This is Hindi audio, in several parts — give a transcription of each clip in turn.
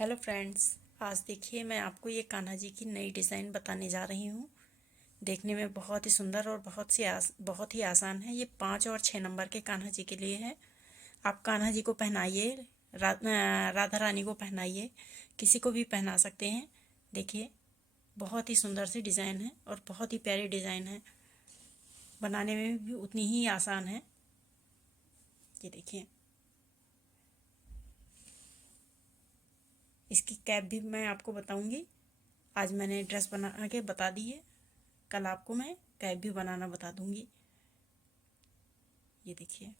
Hello friends. आज देखिए मैं आपको ये कान्हा जी की नई डिज़ाइन बताने जा रही हूँ। देखने में बहुत ही सुंदर और बहुत ही आसान है। ये 5 और 6 नंबर के कान्हा जी के लिए है। आप कान्हा जी को पहनाइए, राधा रानी को पहनाइए, किसी को भी पहना सकते हैं। देखिए बहुत ही सुंदर सी डिज़ाइन है और बहुत ही प्यारी डिज़ाइन है। बनाने में भी उतनी ही आसान है। ये देखिए, इसकी कैप भी मैं आपको बताऊंगी। आज मैंने ड्रेस बना के बता दी है, कल आपको मैं कैप भी बनाना बता दूंगी। ये देखिए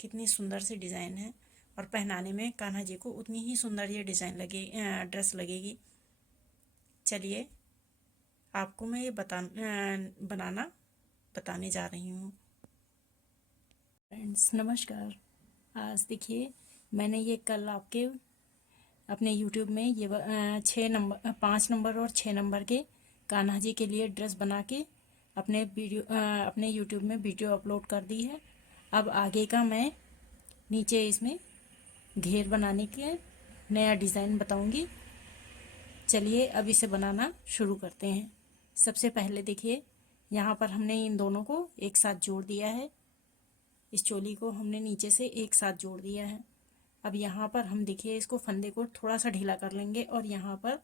कितनी सुंदर सी डिज़ाइन है और पहनाने में कान्हा जी को उतनी ही सुंदर ये डिज़ाइन ड्रेस लगेगी। चलिए आपको मैं ये बनाना बताने जा रही हूँ। फ्रेंड्स नमस्कार। आज देखिए मैंने ये कल आपके अपने यूट्यूब में ये 5 नंबर और 6 नंबर के कान्हा जी के लिए ड्रेस बना के अपने यूट्यूब में वीडियो अपलोड कर दी है। अब आगे का मैं नीचे इसमें घेर बनाने के नया डिज़ाइन बताऊंगी। चलिए अब इसे बनाना शुरू करते हैं। सबसे पहले देखिए यहाँ पर हमने इन दोनों को एक साथ जोड़ दिया है। इस चोली को हमने नीचे से एक साथ जोड़ दिया है। अब यहाँ पर हम देखिए इसको फंदे को थोड़ा सा ढीला कर लेंगे और यहाँ पर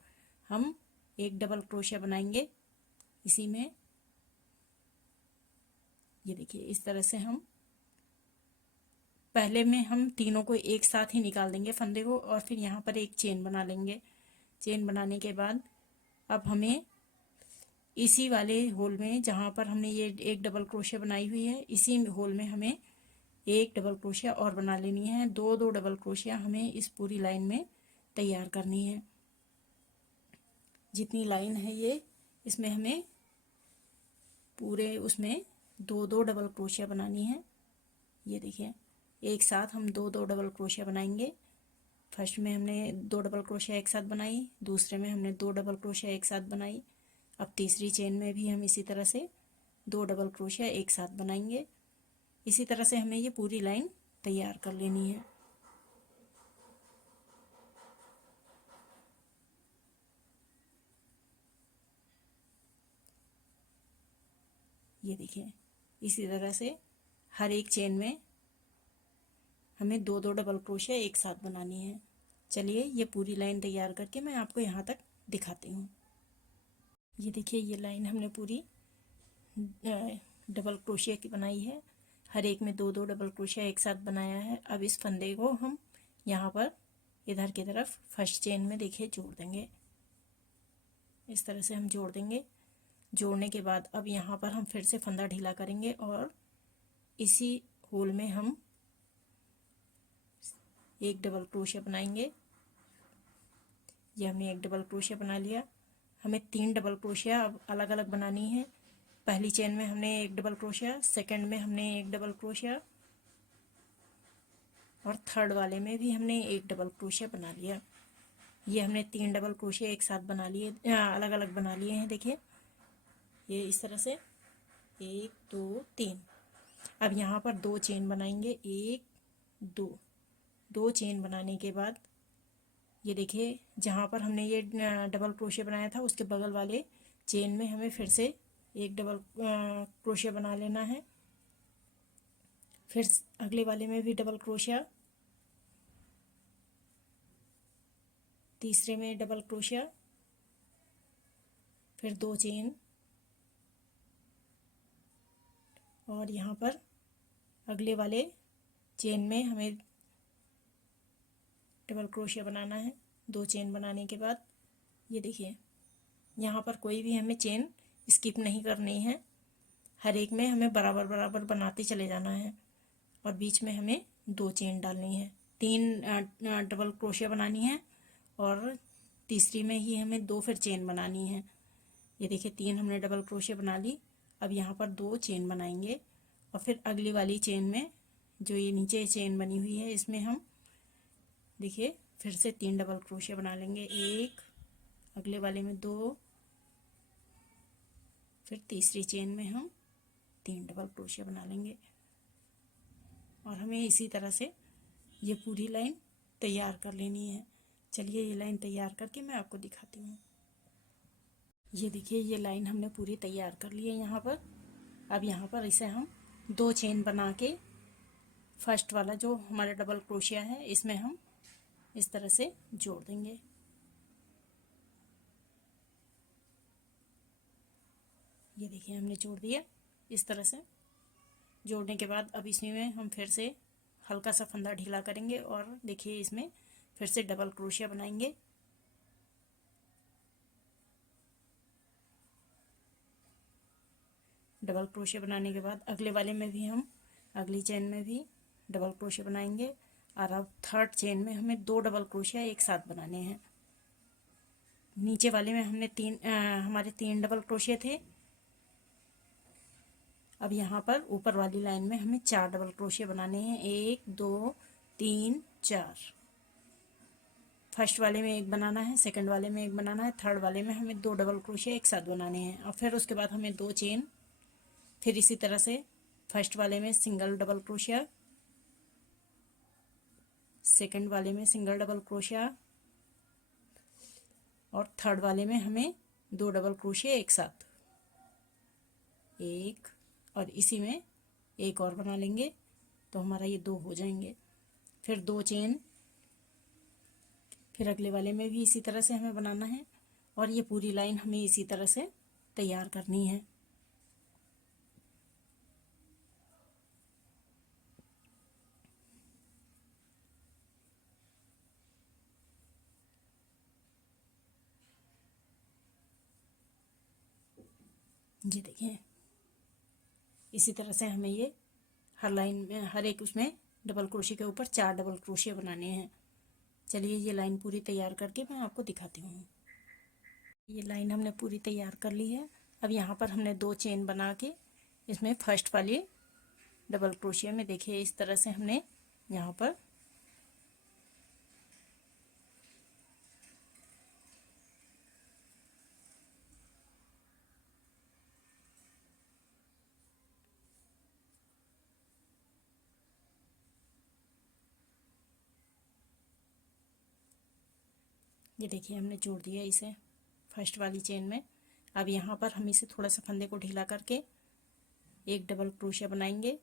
हम एक डबल क्रोशिया बनाएंगे इसी में। ये देखिए इस तरह से हम पहले में हम तीनों को एक साथ ही निकाल देंगे फंदे को और फिर यहाँ पर एक चेन बना लेंगे। चेन बनाने के बाद अब हमें इसी वाले होल में जहाँ पर हमने ये एक डबल क्रोशिया बनाई हुई है, इसी होल में हमें एक डबल क्रोशिया और बना लेनी है। दो दो डबल क्रोशिया हमें इस पूरी लाइन में तैयार करनी है। जितनी लाइन है ये, इसमें हमें पूरे उसमें दो दो डबल क्रोशिया बनानी है। ये देखिए एक साथ हम दो दो डबल क्रोशिया बनाएंगे। फर्स्ट में हमने दो डबल क्रोशिया एक साथ बनाई, दूसरे में हमने दो डबल क्रोशिया एक साथ बनाई। अब तीसरी चेन में भी हम इसी तरह से दो डबल क्रोशिया एक साथ बनाएंगे। इसी तरह से हमें ये पूरी लाइन तैयार कर लेनी है। ये देखिए इसी तरह से हर एक चेन में हमें दो दो डबल क्रोशिया एक साथ बनानी है। चलिए ये पूरी लाइन तैयार करके मैं आपको यहाँ तक दिखाती हूँ। ये देखिए ये लाइन हमने पूरी डबल क्रोशिया की बनाई है। हर एक में दो दो डबल क्रोशिया एक साथ बनाया है। अब इस फंदे को हम यहाँ पर इधर की तरफ फर्स्ट चेन में देखिए जोड़ देंगे। इस तरह से हम जोड़ देंगे। जोड़ने के बाद अब यहाँ पर हम फिर से फंदा ढीला करेंगे और इसी होल में हम एक डबल क्रोशिया बनाएंगे। ये हमने एक डबल क्रोशिया बना लिया। हमें तीन डबल क्रोशिया अब अलग अलग बनानी है। पहली चेन में हमने एक डबल क्रोशिया, सेकंड में हमने एक डबल क्रोशिया और थर्ड वाले में भी हमने एक डबल क्रोशिया बना लिया। ये हमने तीन डबल क्रोशिया एक साथ बना लिए, अलग अलग बना लिए हैं। देखिए ये इस तरह से एक दो तीन। अब यहाँ पर दो चेन बनाएंगे, एक दो। दो चेन बनाने के बाद ये देखिए जहाँ पर हमने ये डबल क्रोशिया बनाया था उसके बगल वाले चेन में हमें फिर से एक डबल क्रोशिया बना लेना है। फिर अगले वाले में भी डबल क्रोशिया, तीसरे में डबल क्रोशिया, फिर दो चेन और यहाँ पर अगले वाले चेन में हमें डबल क्रोशिया बनाना है। दो चेन बनाने के बाद ये देखिए यहाँ पर कोई भी हमें चेन स्किप नहीं करनी है। हर एक में हमें बराबर बराबर बनाते चले जाना है और बीच में हमें दो चेन डालनी है। तीन डबल क्रोशिया बनानी है और तीसरी में ही हमें दो फिर चेन बनानी है। ये देखिए तीन हमने डबल क्रोशिया बना ली। अब यहाँ पर दो चेन बनाएंगे और फिर अगली वाली चेन में जो ये नीचे चेन बनी हुई है इसमें हम देखिए फिर से तीन डबल क्रोशिया बना लेंगे। एक, अगले वाले में दो, फिर तीसरी चेन में हम तीन डबल क्रोशिया बना लेंगे और हमें इसी तरह से ये पूरी लाइन तैयार कर लेनी है। चलिए ये लाइन तैयार करके मैं आपको दिखाती हूँ। ये देखिए ये लाइन हमने पूरी तैयार कर ली है यहाँ पर। अब यहाँ पर इसे हम 2 चेन बना के फर्स्ट वाला जो हमारा डबल क्रोशिया है इसमें हम इस तरह से जोड़ देंगे। ये देखिए हमने जोड़ दिया। इस तरह से जोड़ने के बाद अब इसमें हम फिर से हल्का सा फंदा ढीला करेंगे और देखिए इसमें फिर से डबल क्रोशिया बनाएंगे। डबल क्रोशिया बनाने के बाद अगले वाले में भी हम अगली चेन में भी डबल क्रोशिया बनाएंगे और अब थर्ड चेन में हमें 2 डबल क्रोशिया एक साथ बनाने हैं। नीचे वाले में हमने हमारे 3 डबल क्रोशिया थे। अब यहाँ पर ऊपर वाली लाइन में हमें 4 डबल क्रोशिया बनाने हैं। 1 2 3 4। फर्स्ट वाले में एक बनाना है, सेकंड वाले में एक बनाना है, थर्ड वाले में हमें 2 डबल क्रोशिया एक साथ बनाने हैं। और फिर उसके बाद हमें 2 चेन, फिर इसी तरह से फर्स्ट वाले में सिंगल डबल क्रोशिया, सेकंड वाले में सिंगल डबल क्रोशिया और थर्ड वाले में हमें 2 डबल क्रोशिया एक साथ, एक और इसी में एक और बना लेंगे तो हमारा ये 2 हो जाएंगे। फिर 2 चेन, फिर अगले वाले में भी इसी तरह से हमें बनाना है और ये पूरी लाइन हमें इसी तरह से तैयार करनी है। ये देखिए इसी तरह से हमें ये हर लाइन में हर एक उसमें डबल क्रोशिया के ऊपर 4 डबल क्रोशिया बनाने हैं। चलिए ये लाइन पूरी तैयार करके मैं आपको दिखाती हूँ। ये लाइन हमने पूरी तैयार कर ली है। अब यहाँ पर हमने 2 चेन बना के इसमें फर्स्ट वाली डबल क्रोशिया में देखिए इस तरह से हमने यहाँ पर ये देखिए हमने जोड़ दिया इसे फर्स्ट वाली चेन में। अब यहाँ पर हम इसे थोड़ा सा फंदे को ढीला करके एक डबल क्रोशिया बनाएंगे।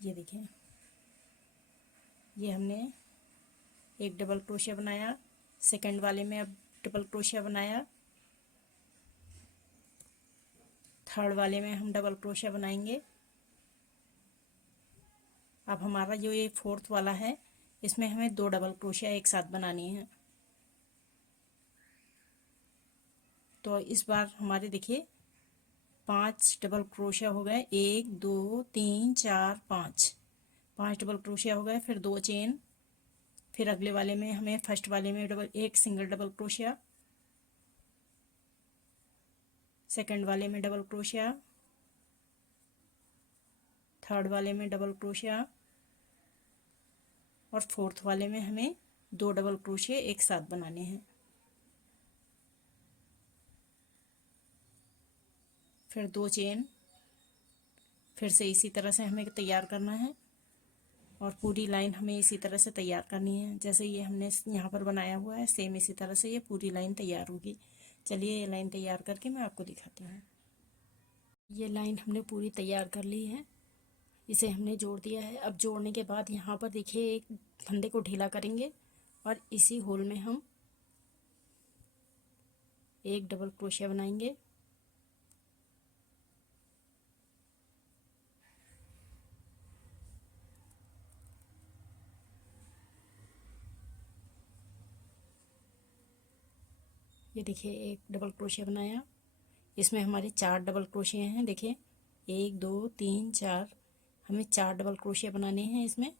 ये देखिए ये हमने एक डबल क्रोशिया बनाया, सेकंड वाले में अब डबल क्रोशिया बनाया, थर्ड वाले में हम डबल क्रोशिया बनाएंगे। अब हमारा जो ये फोर्थ वाला है इसमें हमें 2 डबल क्रोशिया एक साथ बनानी है। तो इस बार हमारे देखिए 5 डबल क्रोशिया हो गए, 1 2 3 4 5 डबल क्रोशिया हो गए। फिर 2 चेन, फिर अगले वाले में हमें फर्स्ट वाले में एक सिंगल डबल क्रोशिया, सेकंड वाले में डबल क्रोशिया, थर्ड वाले में डबल क्रोशिया और फोर्थ वाले में हमें 2 डबल क्रोशिया एक साथ बनाने हैं। फिर 2 चेन, फिर से इसी तरह से हमें तैयार करना है और पूरी लाइन हमें इसी तरह से तैयार करनी है। जैसे ये हमने यहाँ पर बनाया हुआ है सेम इसी तरह से ये पूरी लाइन तैयार होगी। चलिए ये लाइन तैयार करके मैं आपको दिखाती हूँ। ये लाइन हमने पूरी तैयार कर ली है, इसे हमने जोड़ दिया है। अब जोड़ने के बाद यहाँ पर देखिए एक फंदे को ढीला करेंगे और इसी होल में हम एक डबल क्रोशिया बनाएंगे। ये देखिए एक डबल क्रोशिया बनाया, इसमें हमारे 4 डबल क्रोशिया हैं। देखिए 1 2 3 4, हमें 4 डबल क्रोशिया बनाने हैं इसमें।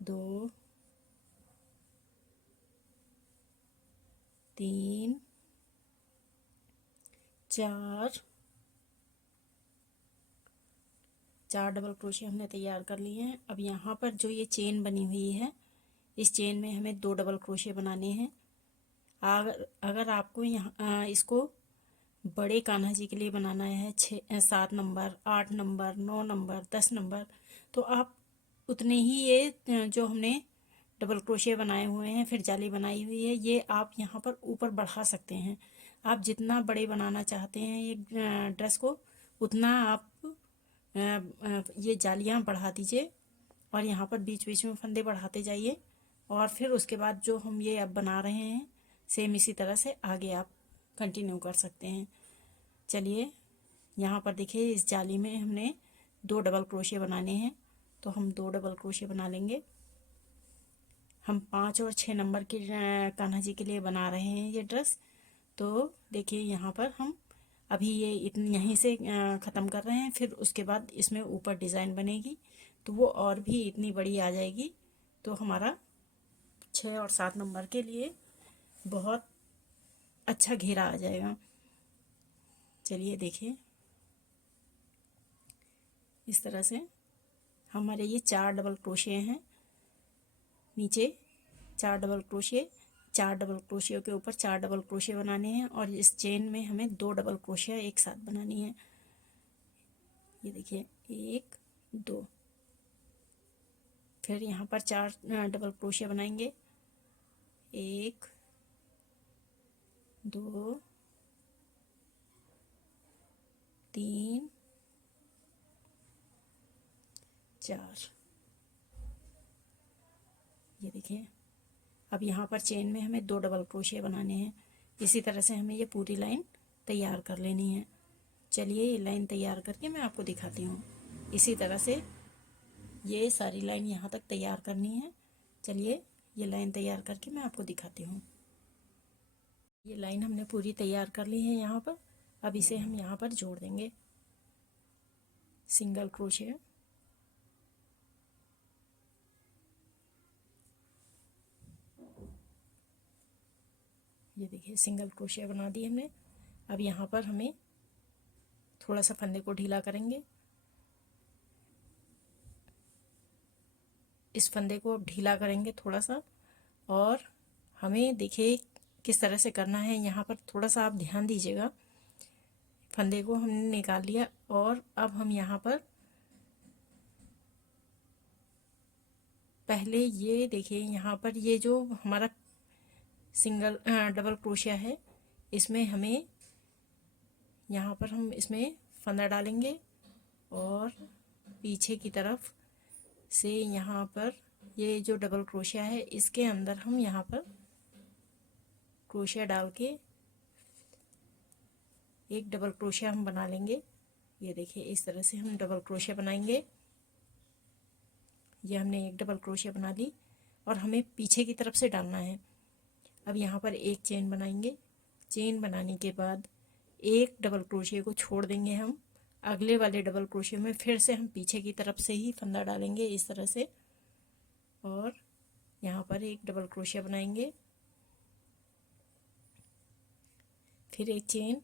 2 3 4 4 डबल क्रोशिया हमने तैयार कर लिए हैं। अब यहाँ पर जो ये चेन बनी हुई है इस चेन में हमें 2 डबल क्रोशिया बनाने हैं। अगर आपको यहाँ इसको बड़े कान्हा जी के लिए बनाना है 7 नंबर, 8 नंबर, 9 नंबर, 10 नंबर, तो आप उतने ही ये जो हमने डबल क्रोशिया बनाए हुए हैं, फिर जाली बनाई हुई है, ये आप यहाँ पर ऊपर बढ़ा सकते हैं। आप जितना बड़े बनाना चाहते हैं ये ड्रेस को, उतना आप ये जालियाँ बढ़ा दीजिए और यहाँ पर बीच बीच में फंदे बढ़ाते जाइए। और फिर उसके बाद जो हम ये अब बना रहे हैं, सेम इसी तरह से आगे आप कंटिन्यू कर सकते हैं। चलिए, यहाँ पर देखिए इस जाली में हमने 2 डबल क्रोशिया बनाने हैं, तो हम 2 डबल क्रोशिया बना लेंगे। हम 5 और 6 नंबर की कान्हा जी के लिए बना रहे हैं ये ड्रेस। तो देखिए यहाँ पर हम अभी ये इतनी यहीं से ख़त्म कर रहे हैं, फिर उसके बाद इसमें ऊपर डिज़ाइन बनेगी तो वो और भी इतनी बड़ी आ जाएगी, तो हमारा 6 और 7 नंबर के लिए बहुत अच्छा घेरा आ जाएगा। चलिए देखिए, इस तरह से हमारे ये 4 डबल क्रोशिया हैं, नीचे 4 डबल क्रोशिया, 4 डबल क्रोशिया के ऊपर 4 डबल क्रोशिया बनाने हैं और इस चेन में हमें 2 डबल क्रोशिया एक साथ बनानी है। ये देखिए 1 2, फिर यहाँ पर 4 डबल क्रोशिया बनाएंगे, 1 2 3 4। ये देखिए, अब यहाँ पर चेन में हमें 2 डबल क्रोशिया बनाने हैं। इसी तरह से हमें ये पूरी लाइन तैयार कर लेनी है। चलिए, ये लाइन तैयार करके मैं आपको दिखाती हूँ। इसी तरह से ये सारी लाइन यहाँ तक तैयार करनी है। चलिए, ये लाइन तैयार करके मैं आपको दिखाती हूँ। ये लाइन हमने पूरी तैयार कर ली है यहाँ पर। अब इसे हम यहाँ पर जोड़ देंगे, सिंगल क्रोशिया। ये देखिए, सिंगल क्रोशिया बना दी हमने। अब यहाँ पर हमें थोड़ा सा फंदे को ढीला करेंगे, इस फंदे को अब ढीला करेंगे थोड़ा सा। और हमें देखिए किस तरह से करना है, यहाँ पर थोड़ा सा आप ध्यान दीजिएगा। फंदे को हमने निकाल लिया और अब हम यहाँ पर पहले ये देखिए, यहाँ पर ये जो हमारा सिंगल डबल क्रोशिया है, इसमें हमें यहाँ पर हम इसमें फंदा डालेंगे और पीछे की तरफ से यहाँ पर ये जो डबल क्रोशिया है इसके अंदर हम यहाँ पर क्रोशिया डाल के एक डबल क्रोशिया हम बना लेंगे। ये देखिए, इस तरह से हम डबल क्रोशिया बनाएंगे। ये हमने एक डबल क्रोशिया बना ली और हमें पीछे की तरफ से डालना है। अब यहाँ पर एक चेन बनाएंगे। चेन बनाने के बाद एक डबल क्रोशिया को छोड़ देंगे हम, अगले वाले डबल क्रोशिया में फिर से हम पीछे की तरफ से ही फंदा डालेंगे इस तरह से, और यहाँ पर एक डबल क्रोशिया बनाएंगे, फिर एक चेन,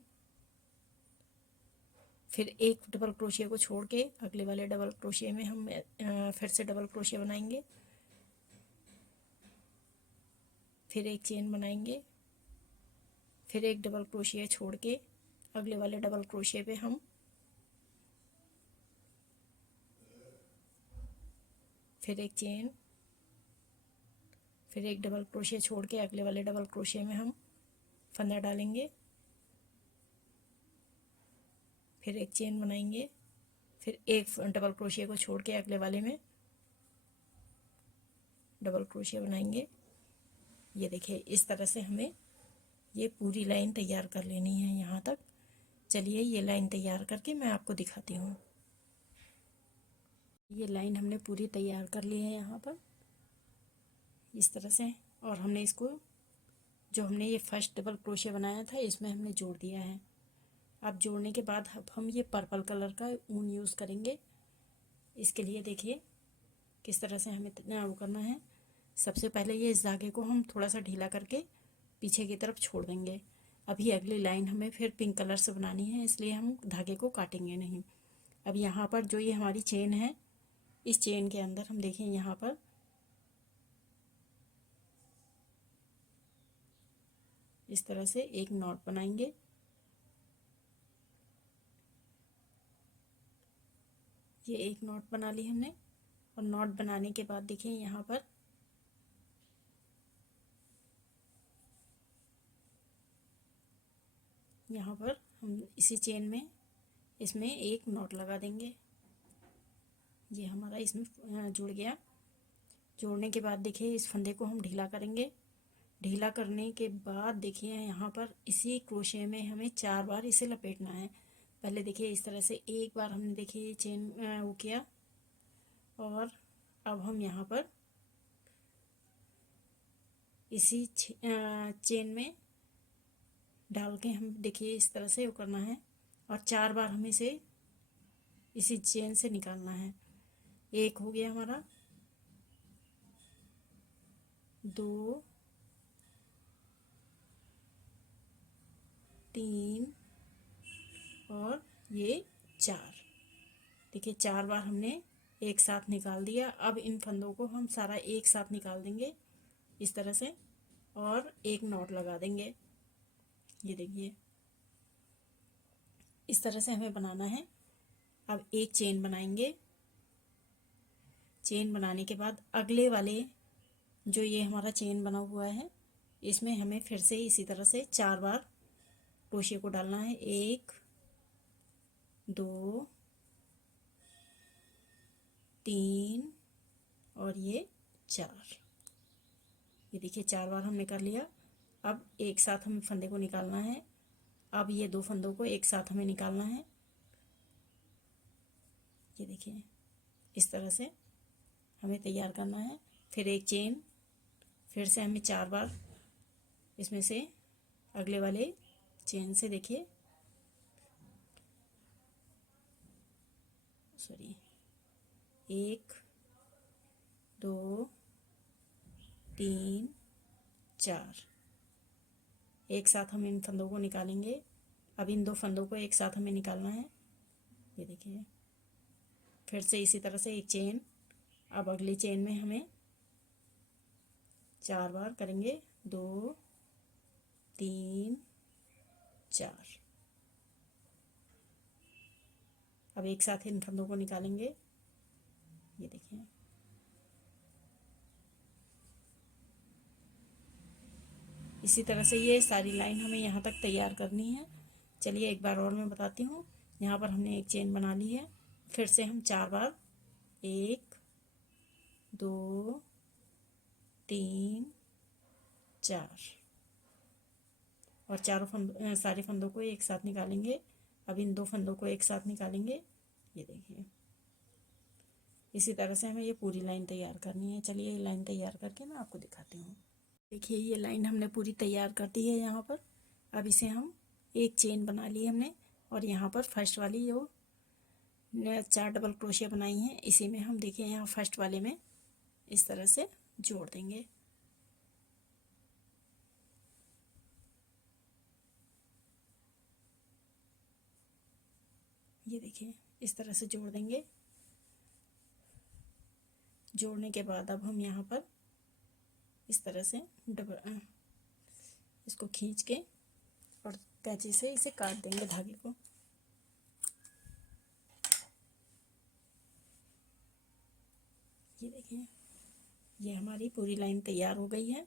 फिर एक डबल क्रोशिया को छोड़ के अगले वाले डबल क्रोशिया में हम फिर से डबल क्रोशिया बनाएंगे, फिर एक चेन बनाएंगे, फिर एक डबल क्रोशिया छोड़ के अगले वाले डबल क्रोशिया पे हम फिर एक चेन, फिर एक डबल क्रोशिया छोड़ के अगले वाले डबल क्रोशिया में हम फंदा डालेंगे, फिर एक चेन बनाएंगे, फिर एक डबल क्रोशिया को छोड़ के अगले वाले में डबल क्रोशिया बनाएंगे। ये देखिए, इस तरह से हमें ये पूरी लाइन तैयार कर लेनी है यहाँ तक। चलिए, ये लाइन तैयार करके मैं आपको दिखाती हूँ। ये लाइन हमने पूरी तैयार कर ली है यहाँ पर इस तरह से, और हमने इसको जो हमने ये फर्स्ट डबल क्रोशिया बनाया था इसमें हमने जोड़ दिया है। अब जोड़ने के बाद अब हम ये पर्पल कलर का ऊन यूज़ करेंगे। इसके लिए देखिए किस तरह से हमें वो करना है। सबसे पहले ये इस धागे को हम थोड़ा सा ढीला करके पीछे की तरफ छोड़ देंगे। अभी अगली लाइन हमें फिर पिंक कलर से बनानी है, इसलिए हम धागे को काटेंगे नहीं। अब यहाँ पर जो ये हमारी चेन है, इस चेन के अंदर हम देखें यहाँ पर इस तरह से एक नॉट बनाएंगे। ये एक नॉट बना ली हमने। और नॉट बनाने के बाद देखिए यहाँ पर हम इसी चेन में इसमें एक नॉट लगा देंगे। ये हमारा इसमें जुड़ गया। जोड़ने के बाद देखिए इस फंदे को हम ढीला करेंगे। ढीला करने के बाद देखिए यहाँ पर इसी क्रोशे में हमें 4 बार इसे लपेटना है। पहले देखिए इस तरह से एक बार हमने देखिए चेन वो किया, और अब हम यहाँ पर इसी चेन में डाल के हम देखिए इस तरह से वो करना है, और 4 बार हमें इसे इसी चेन से निकालना है। एक हो गया हमारा, 2, 3 और ये 4। देखिए 4 बार हमने एक साथ निकाल दिया। अब इन फंदों को हम सारा एक साथ निकाल देंगे इस तरह से, और एक नॉट लगा देंगे। ये देखिए इस तरह से हमें बनाना है। अब एक चेन बनाएंगे। चेन बनाने के बाद अगले वाले जो ये हमारा चेन बना हुआ है, इसमें हमें फिर से इसी तरह से 4 बार क्रोशे को डालना है। 1, 2, 3 और ये 4। ये देखिए 4 बार हमने कर लिया। अब एक साथ हमें फंदे को निकालना है। अब ये 2 फंदों को एक साथ हमें निकालना है। ये देखिए इस तरह से हमें तैयार करना है। फिर एक चेन, फिर से हमें 4 बार इसमें से अगले वाले चेन से देखिए सॉरी 1, 2, 3, 4 एक साथ हम इन फंदों को निकालेंगे। अब इन 2 फंदों को एक साथ हमें निकालना है। ये देखिए फिर से इसी तरह से एक चेन। अब अगली चेन में हमें 4 बार करेंगे। 2, 3, 4। अब एक साथ इन फंदों को निकालेंगे। ये देखिए इसी तरह से ये सारी लाइन हमें यहाँ तक तैयार करनी है। चलिए एक बार और मैं बताती हूँ। यहाँ पर हमने एक चेन बना ली है। फिर से हम 4 बार 1, 2, 3, 4 और सारे फंदों को एक साथ निकालेंगे। अब इन 2 फंदों को एक साथ निकालेंगे। ये देखिए इसी तरह से हमें ये पूरी लाइन तैयार करनी है। चलिए ये लाइन तैयार करके मैं आपको दिखाती हूँ। देखिए ये लाइन हमने पूरी तैयार कर दी है यहाँ पर। अब इसे हम एक चेन बना ली हमने, और यहाँ पर फर्स्ट वाली जो 4 डबल क्रोशिया बनाई हैं, इसी में हम देखिए यहाँ फर्स्ट वाले में इस तरह से जोड़ देंगे। ये देखिए इस तरह से जोड़ देंगे। जोड़ने के बाद अब हम यहाँ पर इस तरह से इसको खींच के और कैंची से इसे काट देंगे धागे को। ये देखिए ये हमारी पूरी लाइन तैयार हो गई है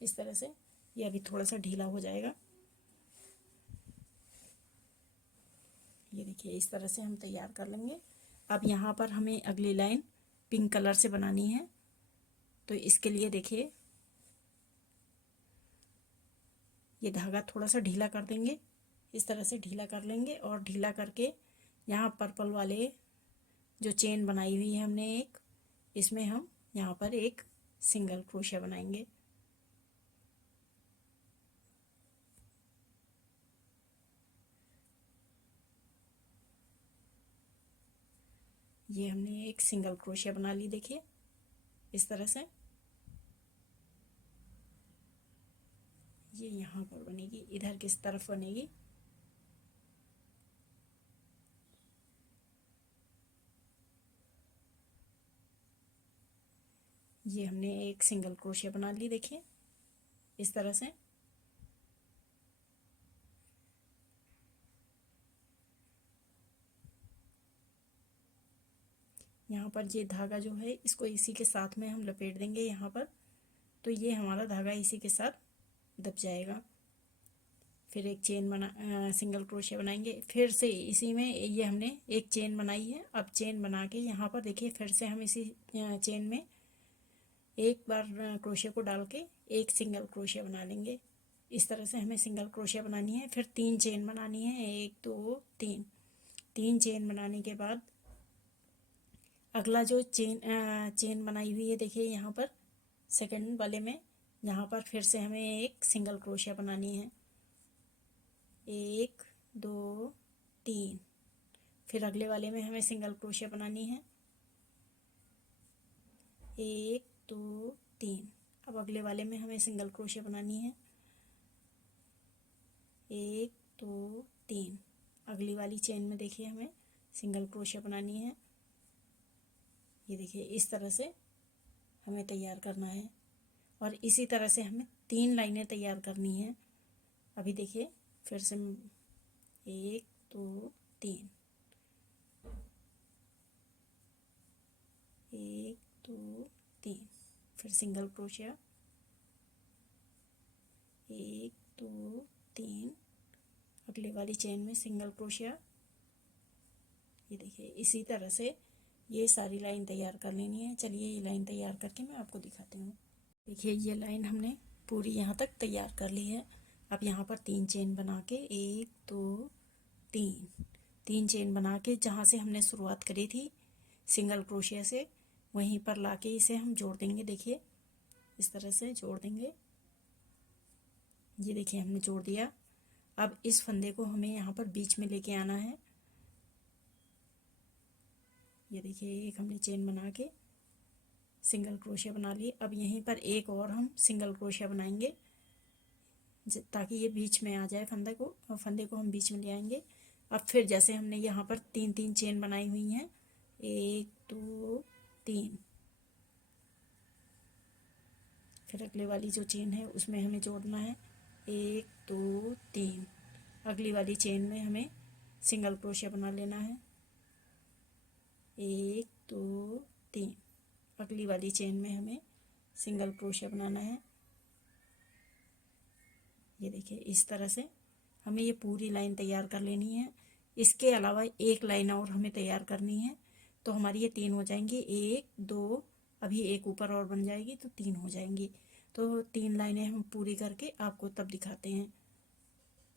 इस तरह से। ये अभी थोड़ा सा ढीला हो जाएगा। ये देखिए इस तरह से हम तैयार कर लेंगे। अब यहाँ पर हमें अगली लाइन पिंक कलर से बनानी है, तो इसके लिए देखिए ये धागा थोड़ा सा ढीला कर देंगे। इस तरह से ढीला कर लेंगे, और ढीला करके यहाँ पर्पल वाले जो चेन बनाई हुई है हमने एक, इसमें हम यहाँ पर एक सिंगल क्रोशिया बनाएंगे। ये हमने एक सिंगल क्रोशिया बना ली देखिए इस तरह से। ये यहाँ पर बनेगी, इधर किस तरफ बनेगी। ये हमने एक सिंगल क्रोशिया बना ली देखिए इस तरह से। यहाँ पर ये धागा जो है इसको इसी के साथ में हम लपेट देंगे यहाँ पर, तो ये हमारा धागा इसी के साथ दब जाएगा। फिर एक चेन सिंगल क्रोशिया बनाएंगे। फिर से इसी में ये हमने एक चेन बनाई है। अब चेन बना के यहाँ पर देखिए फिर से हम इसी चेन में एक बार क्रोशिया को डाल के एक सिंगल क्रोशिया बना लेंगे। इस तरह से हमें सिंगल क्रोशिया बनानी है। फिर 3 चेन बनानी है, 1 2 3। 3 चेन बनाने के बाद अगला जो चेन बनाई हुई है देखिए यहाँ पर सेकंड वाले में, यहाँ पर फिर से हमें एक सिंगल क्रोशिया बनानी है, 1 2 3। फिर अगले वाले में हमें सिंगल क्रोशिया बनानी है, 1 2 3। अब अगले वाले में हमें सिंगल क्रोशिया बनानी है, 1 2 3। अगली वाली चेन में देखिए हमें सिंगल क्रोशिया बनानी है। ये देखिए इस तरह से हमें तैयार करना है और इसी तरह से हमें 3 लाइनें तैयार करनी है। अभी देखिए फिर से 1 2 3, 1 2 3। फिर सिंगल क्रोशिया, 1 2 3। अगले वाली चेन में सिंगल क्रोशिया। ये देखिए इसी तरह से ये सारी लाइन तैयार कर लेनी है। चलिए ये लाइन तैयार करके मैं आपको दिखाती हूँ। देखिए ये लाइन हमने पूरी यहाँ तक तैयार कर ली है। अब यहाँ पर 3 चेन बना के 1 2 3, 3 चेन बना के जहाँ से हमने शुरुआत करी थी सिंगल क्रोशिया से वहीं पर लाके इसे हम जोड़ देंगे। देखिए इस तरह से जोड़ देंगे। ये देखिए हमने जोड़ दिया। अब इस फंदे को हमें यहाँ पर बीच में लेके आना है। ये देखिए एक हमने चेन बना के सिंगल क्रोशिया बना ली। अब यहीं पर एक और हम सिंगल क्रोशिया बनाएंगे ताकि ये बीच में आ जाए फंदे को हम बीच में ले आएंगे। अब फिर जैसे हमने यहाँ पर 3 चेन बनाई हुई हैं, 1 2 3। फिर अगले वाली जो चेन है उसमें हमें जोड़ना है, 1 2 3। अगली वाली चेन में हमें सिंगल क्रोशिया बना लेना है, 1 2 3। अगली वाली चेन में हमें सिंगल क्रोशिया बनाना है। ये देखिए इस तरह से हमें ये पूरी लाइन तैयार कर लेनी है। इसके अलावा एक लाइन और हमें तैयार करनी है, तो हमारी ये 3 हो जाएंगी, 1 2। अभी एक ऊपर और बन जाएगी तो 3 हो जाएंगी। तो 3 लाइनें हम पूरी करके आपको तब दिखाते हैं।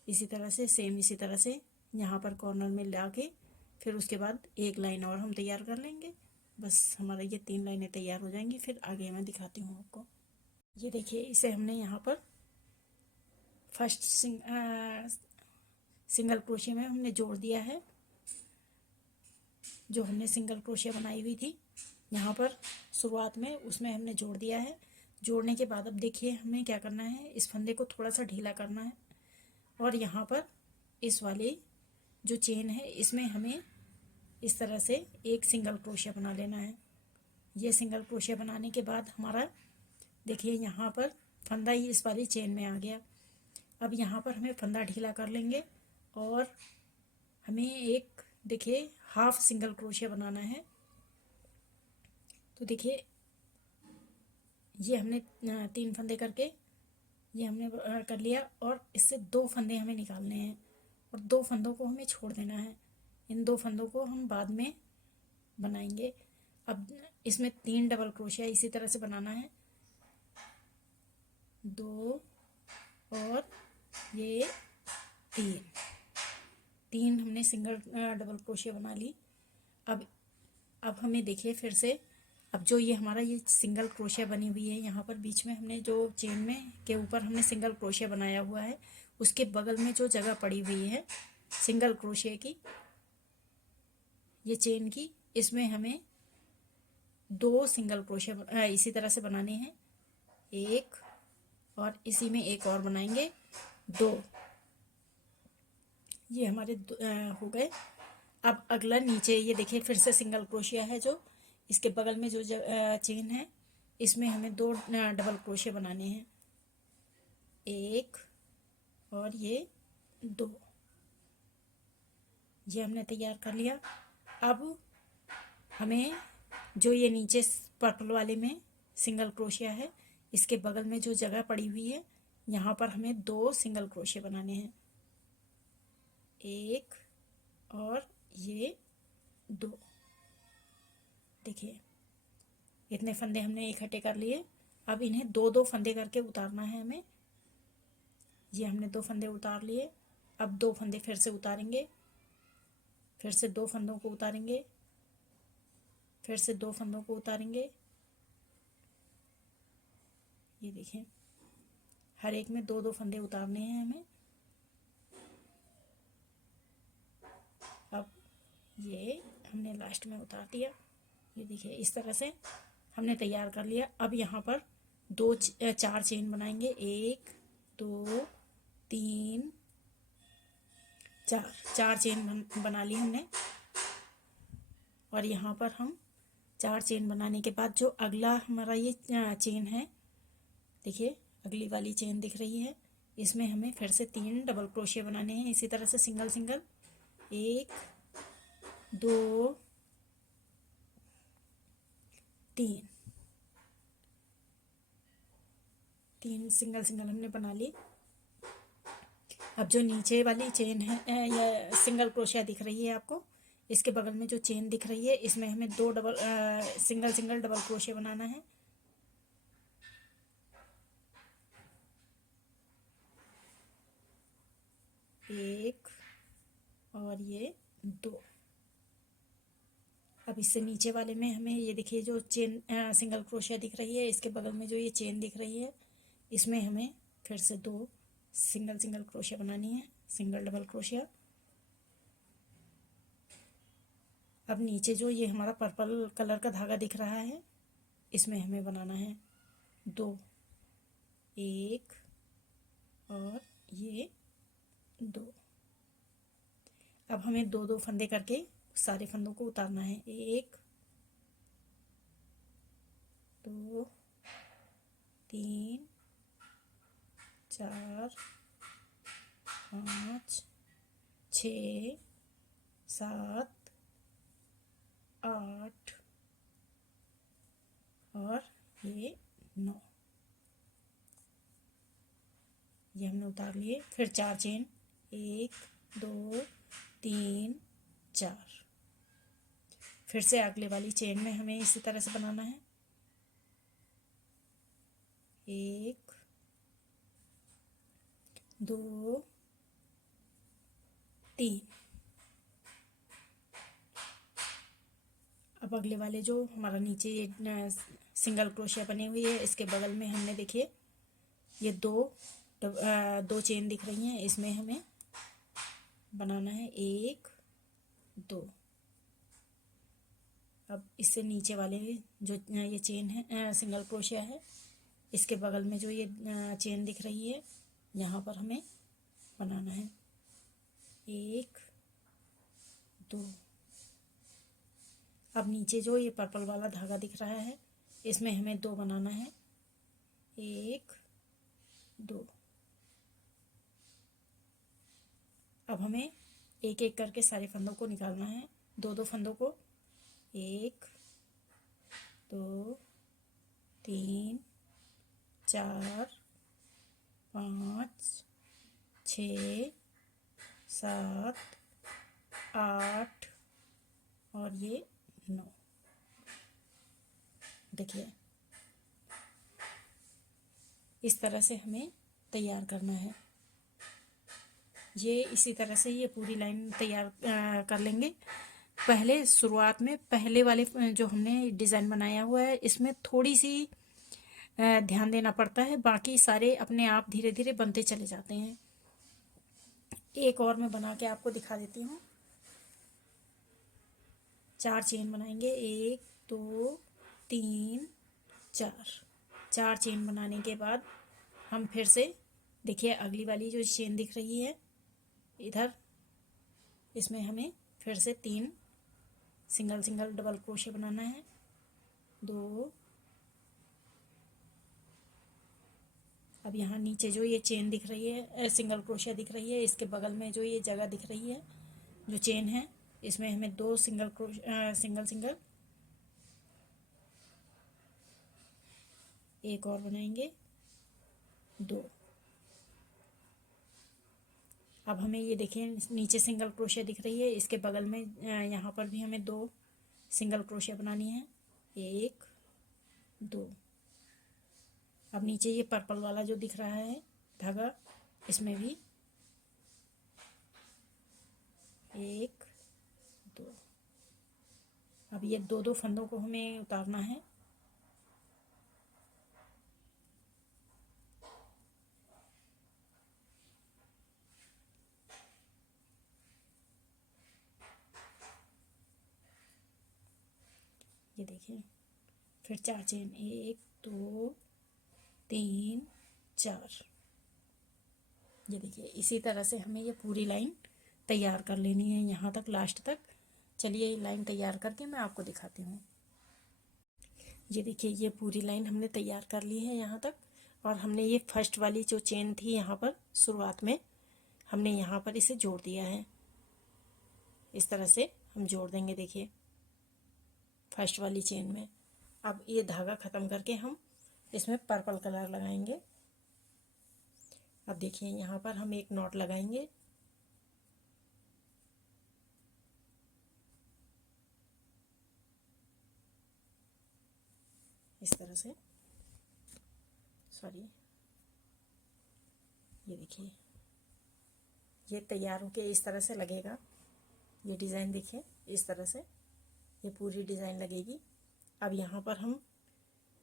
इसी तरह से सेम इसी तरह से यहाँ पर कॉर्नर में ला के फिर उसके बाद एक लाइन और हम तैयार कर लेंगे। बस हमारा ये 3 लाइनें तैयार हो जाएंगी। फिर आगे मैं दिखाती हूँ आपको। ये देखिए इसे हमने यहाँ पर फर्स्ट सिंगल क्रोशिया में हमने जोड़ दिया है। जो हमने सिंगल क्रोशिया बनाई हुई थी यहाँ पर शुरुआत में उसमें हमने जोड़ दिया है। जोड़ने के बाद अब देखिए हमें क्या करना है, इस फंदे को थोड़ा सा ढीला करना है और यहाँ पर इस वाली जो चेन है इसमें हमें इस तरह से एक सिंगल क्रोशिया बना लेना है। ये सिंगल क्रोशिया बनाने के बाद हमारा देखिए यहाँ पर फंदा ही इस वाली चेन में आ गया। अब यहाँ पर हमें फंदा ढीला कर लेंगे और हमें एक देखिए हाफ सिंगल क्रोशिया बनाना है। तो देखिए ये हमने 3 फंदे करके ये हमने कर लिया और इससे 2 फंदे हमें निकालने हैं और 2 फंदों को हमें छोड़ देना है। इन 2 फंदों को हम बाद में बनाएंगे। अब इसमें 3 डबल क्रोशिया इसी तरह से बनाना है, 2 और ये 3 हमने सिंगल डबल क्रोशिया बना ली। अब हमें देखिए फिर से अब जो ये हमारा ये सिंगल क्रोशिया बनी हुई है यहाँ पर बीच में हमने जो चेन में के ऊपर हमने सिंगल क्रोशिया बनाया हुआ है उसके बगल में जो जगह पड़ी हुई है सिंगल क्रोशिया की ये चेन की, इसमें हमें 2 सिंगल क्रोशिया इसी तरह से बनाने हैं, एक और इसी में एक और बनाएंगे 2। ये हमारे हो गए। अब अगला नीचे ये देखिए फिर से सिंगल क्रोशिया है जो इसके बगल में जो चेन है इसमें हमें 2 डबल क्रोशिया बनाने हैं, एक और ये 2। ये हमने तैयार कर लिया। अब हमें जो ये नीचे पर्पल वाले में सिंगल क्रोशिया है, इसके बगल में जो जगह पड़ी हुई है यहाँ पर हमें 2 सिंगल क्रोशिया बनाने हैं, एक और ये 2। देखिए इतने फंदे हमने इकट्ठे कर लिए। अब इन्हें 2-2 फंदे करके उतारना है हमें। ये हमने 2 फंदे उतार लिए। अब 2 फंदे फिर से उतारेंगे, फिर से 2 फंदों को उतारेंगे, फिर से 2 फंदों को उतारेंगे। ये देखें हर एक में 2-2 फंदे उतारने हैं हमें। अब ये हमने लास्ट में उतार दिया। ये देखिए इस तरह से हमने तैयार कर लिया। अब यहाँ पर 4 चेन बनाएंगे, 1 2 3 4 चेन बना ली हमने। और यहाँ पर हम 4 चेन बनाने के बाद जो अगला हमारा ये चेन है, देखिए अगली वाली चेन दिख रही है, इसमें हमें फिर से 3 डबल क्रोशिया बनाने हैं। इसी तरह से सिंगल सिंगल 1 2 3 सिंगल सिंगल हमने बना ली। अब जो नीचे वाली चेन है या सिंगल क्रोशिया दिख रही है आपको, इसके बगल में जो चेन दिख रही है इसमें हमें 2 सिंगल सिंगल डबल क्रोशिया बनाना है। एक और ये 2। अब इससे नीचे वाले में हमें ये देखिए जो चेन सिंगल क्रोशिया दिख रही है, इसके बगल में जो ये चेन दिख रही है, इसमें हमें फिर से 2 सिंगल सिंगल क्रोशिया बनानी है, सिंगल डबल क्रोशिया। अब नीचे जो ये हमारा पर्पल कलर का धागा दिख रहा है, इसमें हमें बनाना है 2, 1 और ये 2। अब हमें 2-2 फंदे करके सारे फंदों को उतारना है, 1 2 3 4 5 6 7 8 और ये 9। ये हमने उतार लिए। फिर 4 चेन, 1 2 3 4। फिर से अगले वाली चेन में हमें इसी तरह से बनाना है, 1 2 3। अब अगले वाले जो हमारा नीचे ये सिंगल क्रोशिया बनी हुई है, इसके बगल में हमने देखिए ये 2 चेन दिख रही हैं, इसमें हमें बनाना है 1 2। अब इससे नीचे वाले जो ये चेन है सिंगल क्रोशिया है, इसके बगल में जो ये चेन दिख रही है, यहाँ पर हमें बनाना है 1 2। अब नीचे जो ये पर्पल वाला धागा दिख रहा है, इसमें हमें 2 बनाना है, 1 2। अब हमें एक एक करके सारे फंदों को निकालना है, 2-2 फंदों को, 1 2 3 4 5 6 7 8 और ये 9। देखिए इस तरह से हमें तैयार करना है। ये इसी तरह से ये पूरी लाइन तैयार कर लेंगे। पहले शुरुआत में पहले वाले जो हमने डिज़ाइन बनाया हुआ है, इसमें थोड़ी सी ध्यान देना पड़ता है, बाकी सारे अपने आप धीरे धीरे बनते चले जाते हैं। एक और मैं बना के आपको दिखा देती हूँ। 4 चेन बनाएंगे, 1 2 3 4। 4 चेन बनाने के बाद हम फिर से देखिए अगली वाली जो चेन दिख रही है इधर, इसमें हमें फिर से 3 सिंगल सिंगल डबल क्रोशिया बनाना है, 2। अब यहाँ नीचे जो ये चेन दिख रही है सिंगल क्रोशिया दिख रही है, इसके बगल में जो ये जगह दिख रही है जो चेन है, इसमें हमें 2 सिंगल एक और बनाएंगे, 2। अब हमें ये देखिए नीचे सिंगल क्रोशिया दिख रही है, इसके बगल में यहाँ पर भी हमें 2 सिंगल क्रोशिया बनानी है, 1 2। अब नीचे ये पर्पल वाला जो दिख रहा है धागा, इसमें भी 1 2। अब ये 2 फंदों को हमें उतारना है। ये देखिए फिर 4 चेन, 1 2 3 4। ये देखिए इसी तरह से हमें ये पूरी लाइन तैयार कर लेनी है यहाँ तक, लास्ट तक। चलिए ये लाइन तैयार करके मैं आपको दिखाती हूँ। ये देखिए ये पूरी लाइन हमने तैयार कर ली है यहाँ तक, और हमने ये फर्स्ट वाली जो चेन थी यहाँ पर शुरुआत में, हमने यहाँ पर इसे जोड़ दिया है। इस तरह से हम जोड़ देंगे, देखिए फर्स्ट वाली चेन में। अब ये धागा ख़त्म करके हम इसमें पर्पल कलर लगाएंगे। अब देखिए यहाँ पर हम एक नॉट लगाएंगे, इस तरह से, सॉरी, ये देखिए ये तैयार होके इस तरह से लगेगा। ये डिज़ाइन देखिए इस तरह से ये पूरी डिज़ाइन लगेगी। अब यहाँ पर हम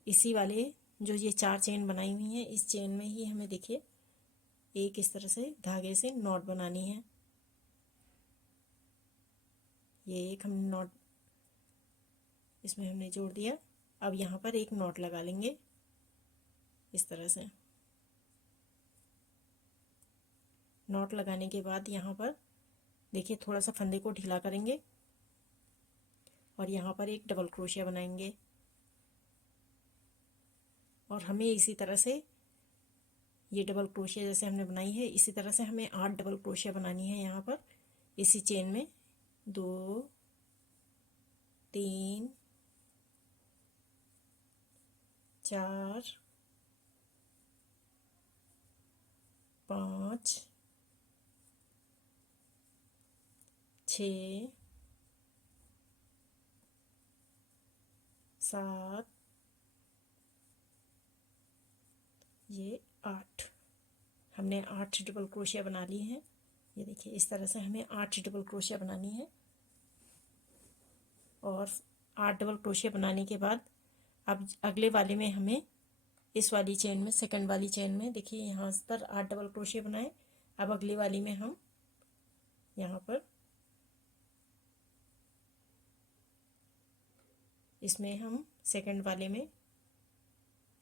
इसी वाले जो ये 4 चेन बनाई हुई हैं, इस चेन में ही हमें देखिए एक इस तरह से धागे से नॉट बनानी है। ये एक हमने नॉट इसमें हमने जोड़ दिया। अब यहाँ पर एक नॉट लगा लेंगे इस तरह से। नॉट लगाने के बाद यहाँ पर देखिए थोड़ा सा फंदे को ढीला करेंगे और यहाँ पर एक डबल क्रोशिया बनाएंगे, और हमें इसी तरह से ये डबल क्रोशिया जैसे हमने बनाई है, इसी तरह से हमें 8 डबल क्रोशिया बनानी है यहाँ पर इसी चेन में। 2 3 4 5 6 7, ये 8। हमने 8 डबल क्रोशिया बना ली हैं। ये देखिए इस तरह से हमें 8 डबल क्रोशिया बनानी है, और 8 डबल क्रोशिया बनाने के बाद अब अगले वाले में हमें इस वाली चेन में, सेकंड वाली चेन में देखिए यहाँ पर 8 डबल क्रोशिया बनाए। अब अगली वाली में हम यहाँ पर इसमें हम सेकंड वाले में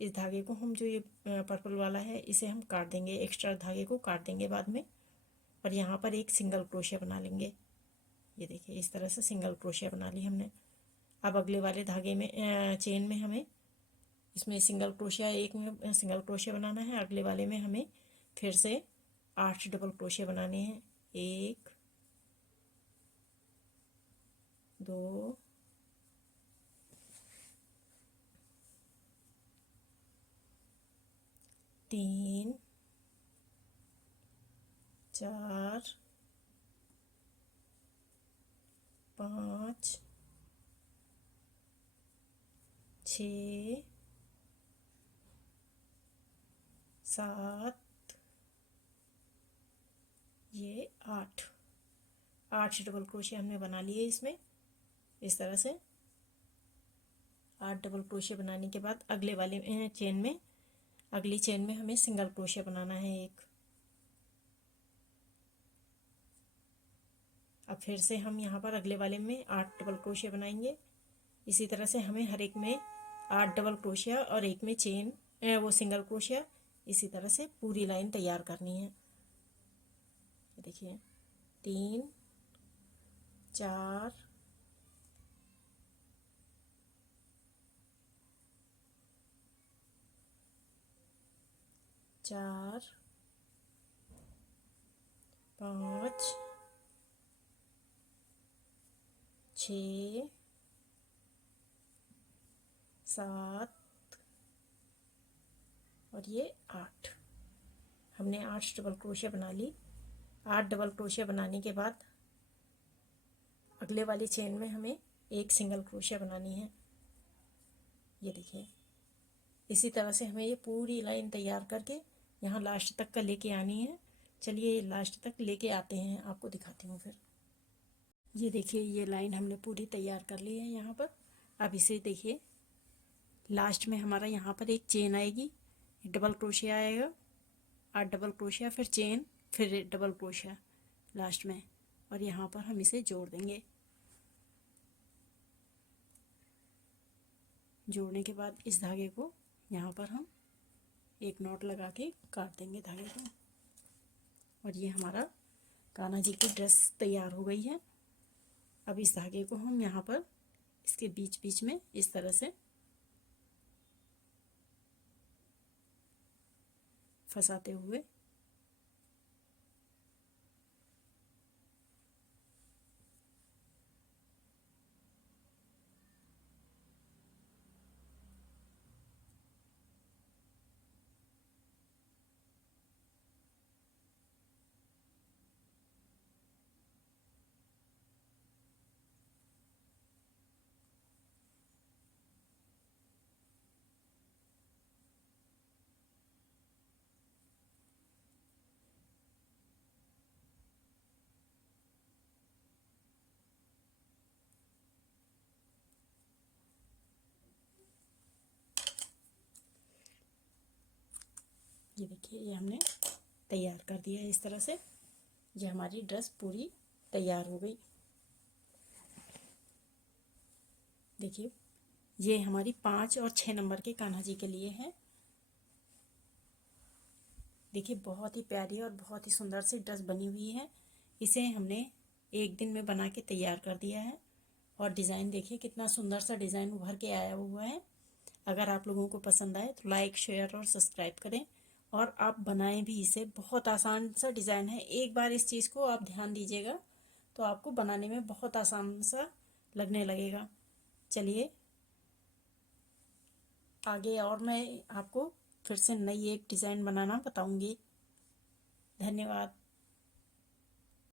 इस धागे को हम जो ये पर्पल वाला है इसे हम काट देंगे, एक्स्ट्रा धागे को काट देंगे बाद में, और यहाँ पर एक सिंगल क्रोशिया बना लेंगे। ये देखिए इस तरह से सिंगल क्रोशिया बना ली हमने। अब अगले वाले धागे में चेन में हमें इसमें सिंगल क्रोशिया, एक में सिंगल क्रोशिया बनाना है, अगले वाले में हमें फिर से 8 डबल क्रोशिया बनाने हैं। 1 2 3 4 5 6 7, ये 8 डबल क्रोशिया हमने बना लिए इसमें इस तरह से। 8 डबल क्रोशिया बनाने के बाद अगले वाले चेन में, अगली चेन में हमें सिंगल क्रोशिया बनाना है एक। अब फिर से हम यहाँ पर अगले वाले में 8 डबल क्रोशिया बनाएंगे। इसी तरह से हमें हर एक में 8 डबल क्रोशिया और एक में चेन वो सिंगल क्रोशिया, इसी तरह से पूरी लाइन तैयार करनी है। देखिए 3 4 4 5 6 7 और ये 8। हमने 8 डबल क्रोशिया बना ली। 8 डबल क्रोशिया बनाने के बाद अगले वाली चेन में हमें एक सिंगल क्रोशिया बनानी है। ये देखिए, इसी तरह से हमें ये पूरी लाइन तैयार करके यहाँ लास्ट तक का लेके आनी है। चलिए लास्ट तक लेके आते हैं, आपको दिखाती हूँ फिर। ये देखिए, ये लाइन हमने पूरी तैयार कर ली है यहाँ पर। अब इसे देखिए, लास्ट में हमारा यहाँ पर एक चेन आएगी, डबल क्रोशिया आएगा, 8 डबल क्रोशिया, फिर चेन, फिर डबल क्रोशिया लास्ट में, और यहाँ पर हम इसे जोड़ देंगे। जोड़ने के बाद इस धागे को यहाँ पर हम एक नॉट लगा के काट देंगे धागे को। और ये हमारा कान्हा जी की ड्रेस तैयार हो गई है। अब इस धागे को हम यहाँ पर इसके बीच बीच में इस तरह से फंसाते हुए ये देखिए, ये हमने तैयार कर दिया है इस तरह से। ये हमारी ड्रेस पूरी तैयार हो गई। देखिए, ये हमारी 5 और 6 नंबर के कान्हा जी के लिए है। देखिए, बहुत ही प्यारी और बहुत ही सुंदर सी ड्रेस बनी हुई है। इसे हमने एक दिन में बना के तैयार कर दिया है। और डिज़ाइन देखिए, कितना सुंदर सा डिज़ाइन उभर के आया हुआ है। अगर आप लोगों को पसंद आए तो लाइक, शेयर और सब्सक्राइब करें, और आप बनाएं भी इसे। बहुत आसान सा डिज़ाइन है, एक बार इस चीज़ को आप ध्यान दीजिएगा तो आपको बनाने में बहुत आसान सा लगने लगेगा। चलिए आगे और मैं आपको फिर से नई एक डिज़ाइन बनाना बताऊंगी। धन्यवाद।